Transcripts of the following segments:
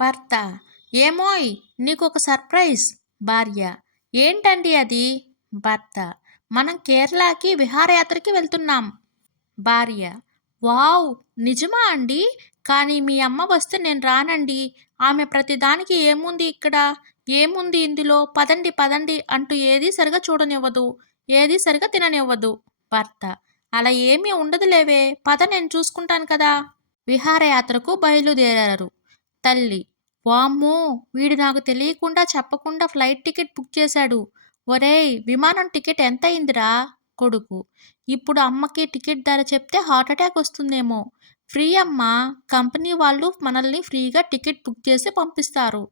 భర్త: ఏమోయ్, నీకొక సర్ప్రైజ్. భార్య: ఏంటండి అది? భర్త: మనం కేరళకి విహారయాత్రకి వెళ్తున్నాం. భార్య: వావ్, నిజమా అండి? కానీ మీ అమ్మ వస్తే నేను రానండి. ఆమె ప్రతిదానికి ఏముంది ఇక్కడ, ఏముంది ఇందులో, పదండి పదండి అంటూ ఏదీ సరిగా చూడనివ్వదు, ఏదీ సరిగా తిననివ్వదు. భర్త: అలా ఏమీ ఉండదులేవే, పద నేను చూసుకుంటాను కదా. విహారయాత్రకు బయలుదేరారు. తల్లి: వామ్మో, వీడు నాకు తెలియకుండా చెప్పకుండా ఫ్లైట్ టికెట్ బుక్ చేశాడు. ఒరేయ్, విమానం టికెట్ ఎంత అయిందిరా? కొడుకు: ఇప్పుడు అమ్మకి టికెట్ ధర చెప్తే హార్ట్అటాక్ వస్తుందేమో. ఫ్రీ అమ్మా, కంపెనీ వాళ్ళు మనల్ని ఫ్రీగా టికెట్ బుక్ చేసి పంపిస్తారు.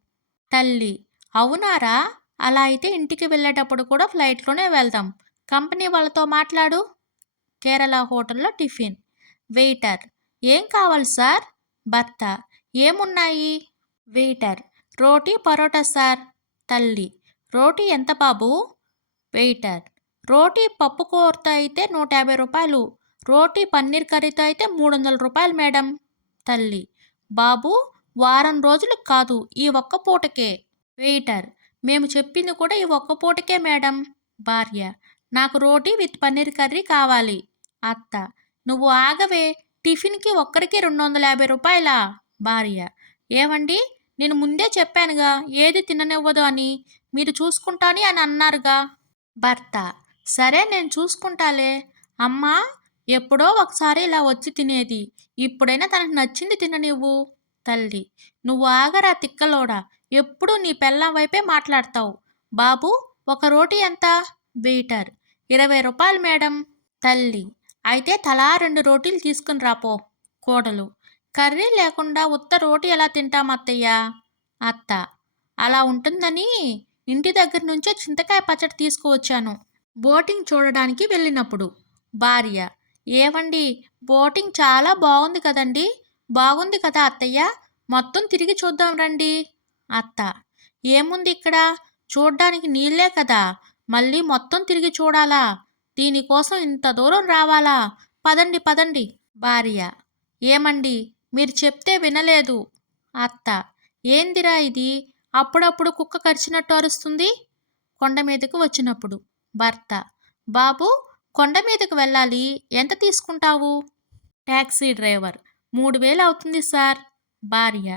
తల్లి: అవునారా? అలా అయితే ఇంటికి వెళ్ళేటప్పుడు కూడా ఫ్లైట్లోనే వెళ్దాం. కంపెనీ వాళ్ళతో మాట్లాడు. కేరళ హోటల్లో టిఫిన్. వెయిటర్: ఏం కావాలి సార్? భర్త: ఏమున్నాయి? వెయిటర్: రోటీ పరోటా సార్. తల్లి: రోటీ ఎంత బాబు? వెయిటర్: రోటీ పప్పు కూరతో అయితే 150 రూపాయలు, రోటీ పన్నీర్ కర్రీతో అయితే 300 రూపాయలు మేడం. తల్లి: బాబు, వారం రోజులకు కాదు, ఈ ఒక్క పూటకే. వెయిటర్: మేము చెప్పింది కూడా ఈ ఒక్క పూటకే మేడం. భార్య: నాకు రోటీ విత్ పన్నీర్ కర్రీ కావాలి. అత్త: నువ్వు ఆగవే, టిఫిన్కి ఒక్కరికి 250 రూపాయలా? భార్య: ఏవండి, నేను ముందే చెప్పానుగా ఏది తిననివ్వదు అని, మీరు చూసుకుంటాని అని అన్నారుగా. భర్త: సరే నేను చూసుకుంటాలే. అమ్మా, ఎప్పుడో ఒకసారి ఇలా వచ్చి తినేది, ఇప్పుడైనా తనకు నచ్చింది తిననివ్వు. తల్లి: నువ్వు ఆగరా తిక్కలోడా, ఎప్పుడూ నీ పెళ్ళాం వైపే మాట్లాడతావు. బాబు, ఒక రోటీ ఎంత? వెయిటర్: 20 రూపాయలు మేడం. తల్లి: అయితే తలా 2 రోటీలు తీసుకుని రాపో. కోడలు: కర్రీ లేకుండా ఉత్త రోటీ ఎలా తింటాం అత్తయ్యా? అత్త: అలా ఉంటుందని ఇంటి దగ్గర నుంచే చింతకాయ పచ్చడి తీసుకువచ్చాను బోటింగ్ చూడడానికి వెళ్ళినప్పుడు. భార్య: ఏవండి, బోటింగ్ చాలా బాగుంది కదండి. బాగుంది కదా అత్తయ్య, మొత్తం తిరిగి చూద్దాం రండి. అత్త: ఏముంది ఇక్కడ, చూడ్డానికి నీళ్ళే కదా, మళ్ళీ మొత్తం తిరిగి చూడాలా? దీనికోసం ఇంత దూరం రావాలా? పదండి పదండి. భార్య: ఏమండి, మీరు చెప్తే వినలేదు. అత్త: ఏందిరా ఇది, అప్పుడప్పుడు కుక్క కరిచినట్టు అరుస్తుంది. కొండ మీదకు వచ్చినప్పుడు. భర్త: బాబు, కొండ మీదకు వెళ్ళాలి, ఎంత తీసుకుంటావు? ట్యాక్సీ డ్రైవర్: 3000 అవుతుంది సార్. భార్య: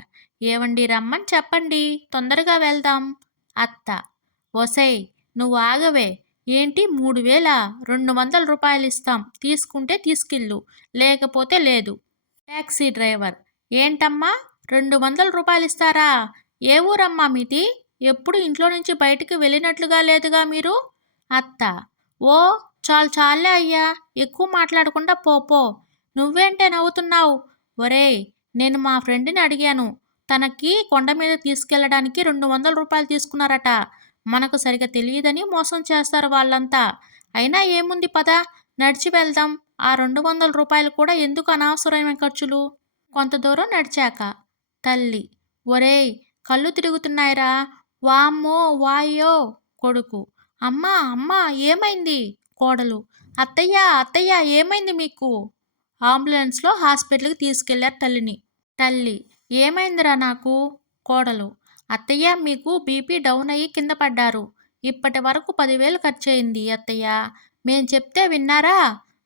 ఏవండి, రమ్మని చెప్పండి, తొందరగా వెళ్దాం. అత్త: ఒసేయ్, నువ్వు ఆగవే. ఏంటి 3000? 200 రూపాయలు ఇస్తాం, తీసుకుంటే తీసుకెళ్ళు, లేకపోతే లేదు. ట్యాక్సీ డ్రైవర్: ఏంటమ్మా, 200 రూపాయలు ఇస్తారా? ఏ ఊరమ్మా మీది? ఎప్పుడు ఇంట్లో నుంచి బయటికి వెళ్ళినట్లుగా లేదుగా మీరు. అత్త: ఓ, చాలు చాలే అయ్యా, ఎక్కువ మాట్లాడకుండా పోపో. నువ్వేంటే నవ్వుతున్నావు? ఒరేయ్, నేను మా ఫ్రెండ్ని అడిగాను, తనకి కొండ మీద తీసుకెళ్ళడానికి 200 రూపాయలు తీసుకున్నారట. మనకు సరిగా తెలియదని మోసం చేస్తారు వాళ్ళంతా. అయినా ఏముంది, పద నడిచి వెళ్దాం. ఆ 200 రూపాయలు కూడా ఎందుకు అనవసరమైన ఖర్చులు. కొంత దూరం నడిచాక. తల్లి: ఒరేయ్, కళ్ళు తిరుగుతున్నాయిరా, వామ్మో వాయ్యో. కొడుకు: అమ్మా అమ్మా, ఏమైంది? కోడలు: అత్తయ్య అత్తయ్య, ఏమైంది మీకు? అంబులెన్స్లో హాస్పిటల్కి తీసుకెళ్లారు తల్లిని. తల్లి: ఏమైందిరా నాకు? కోడలు: అత్తయ్య, మీకు బీపీ డౌన్ అయ్యి కింద పడ్డారు. ఇప్పటి వరకు 10,000 ఖర్చయింది అత్తయ్య. మేం చెప్తే విన్నారా?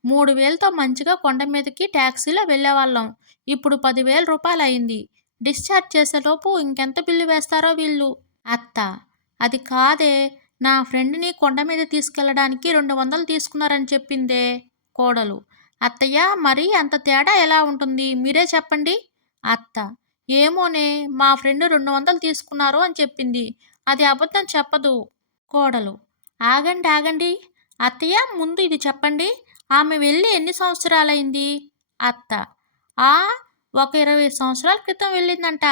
3,000తో మంచిగా కొండ మీదకి ట్యాక్సీలో వెళ్ళేవాళ్ళం. ఇప్పుడు 10,000 రూపాయలు అయింది. డిశ్చార్జ్ చేసేలోపు ఇంకెంత బిల్లు వేస్తారో వీళ్ళు. అత్త: అది కాదే, నా ఫ్రెండ్ని కొండ మీద తీసుకెళ్ళడానికి 200 తీసుకున్నారని చెప్పిందే. కోడలు: అత్తయ్య, మరి అంత తేడా ఎలా ఉంటుంది, మీరే చెప్పండి. అత్త: ఏమోనే, మా ఫ్రెండ్ 200 తీసుకున్నారు అని చెప్పింది, అది అబద్ధం చెప్పదు. కోడలు: ఆగండి ఆగండి అత్తయ్య, ముందు ఇది చెప్పండి, ఆమె వెళ్ళి ఎన్ని సంవత్సరాలైంది? అత్త: ఆ, ఒక 20 సంవత్సరాల క్రితం వెళ్ళిందంట.